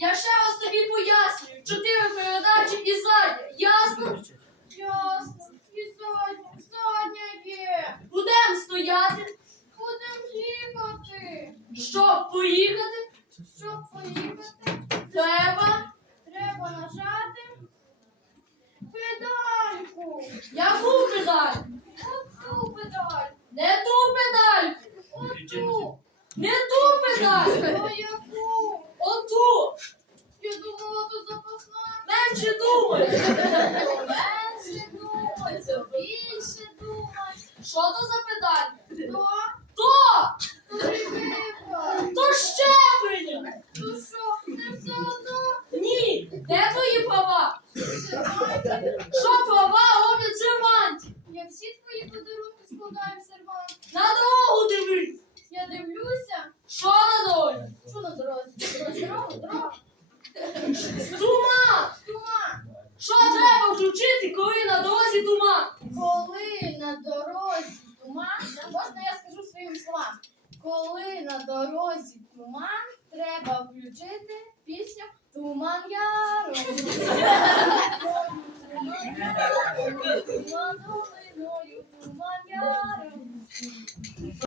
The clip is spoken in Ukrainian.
Я ще раз тобі пояснюю. Чотири передачі і задня. Ясно? Ясно. І задня, задня є. Будем стояти, Будем їхати. щоб поїхати. Щоб поїхати, Треба. треба нажати педальку. Яку педаль? Оту педаль. Не ту педаль. Оту. Не ту педаль. О, яку? Оту. Я думала, то запасна. Менше думай. Менше думай, більше думай. Що то за педаль? То, То! то щеплення! То що, не все одно? Ні! Де твої права? Що права роблять серванті? Я всі твої подарунки складаю в сервант. Туман! Туман! Що треба включити, коли на дорозі туман? Коли на дорозі туман, можна я скажу своїм словам? Коли на дорозі туман, треба включити пісню Туман Яро. Туман туман яру.